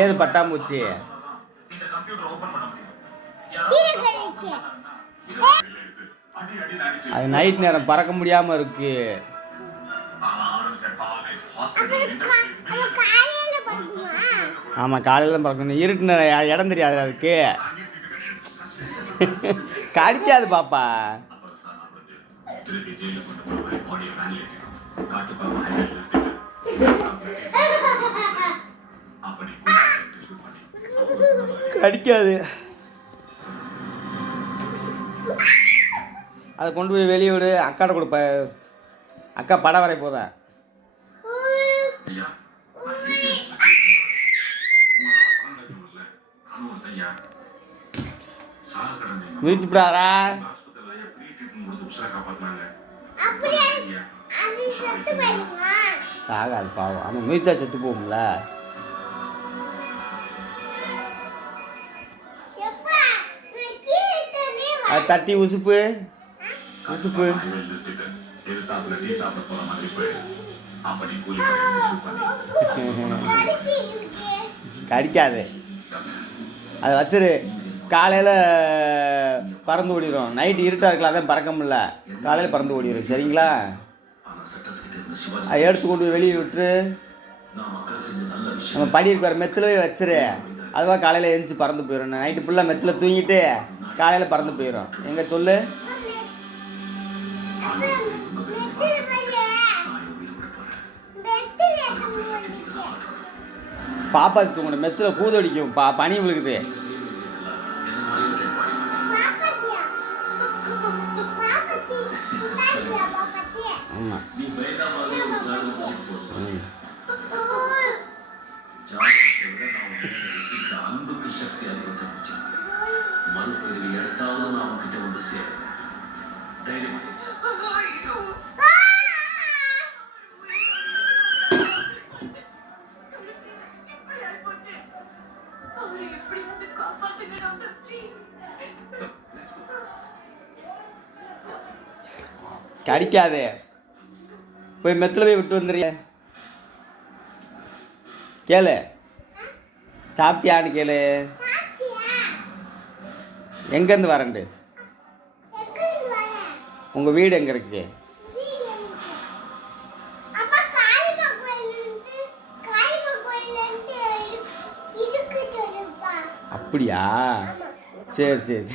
ஏது பட்டாம்பூச்சி? அது நைட் நேரம் பறக்க முடியாம இருக்கு. ஆமா, காலையில தான் பறக்கணும். இருட்டு நேரம் இடம் தெரியாது அதுக்கு. கடிக்காது பாப்பா. கடிக்காது. அதை கொண்டு போய் வெளியே விடு. அக்காட்ட கொடுப்ப. அக்கா படம் வரை போதேன். மிதிச்சுடாரா? சாகாது பாவம். ஆமாம், மிதிச்சா செத்து போகும்ல. அது தட்டி உசுப்பு உசுப்பு. கடிக்காது. அதை வச்சிரு. காலையில் பறந்து ஓடிடும். நைட்டு இருட்டாக இருக்கலாம், அதான் பறக்க முடியல. காலையில் பறந்து ஓடிடும். சரிங்களா? அதை எடுத்து கொண்டு போய் வெளியே விட்டுரு. நம்ம படி இருக்கிற மெத்தில் வச்சிரு. அதுவாக காலையில் எழுந்துச்சி பறந்து போயிடும். நைட்டு ஃபுல்லாக மெத்தில் தூங்கிட்டு காலையில் பறந்து போயிடும். எங்கே சொல்லு? பாப்பா தூங்கணும். மெத்தில் கூதடிக்கும். பனி விழுகுது. ஆமாம். கடிக்காதே. போய் மெத்தில் போய் விட்டு வந்துடுறிய. கேளு. சாப்பிட்டியான்னு கேளு. எங்கேருந்து வரண்டு? உங்கள் வீடு எங்கே இருக்கு? அப்படியா? சரி சரி.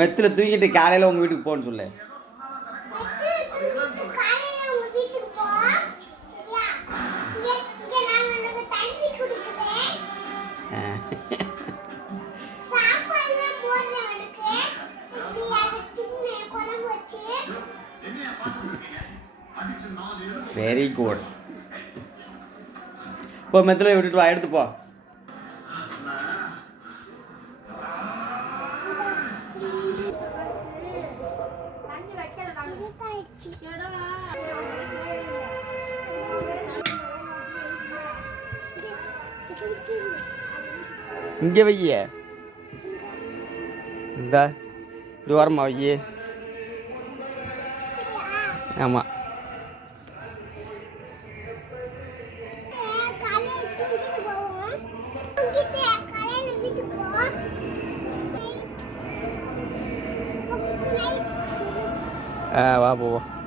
மெத்தில் தூங்கிட்டு காலையில் உங்கள் வீட்டுக்கு போன்னு சொல்லு. Very good. இப்போ மெத்தில் விட்டுட்டு வா. எடுத்து போ. இங்கே வைய. இந்த இது வரமா வைய. ஆமாம்.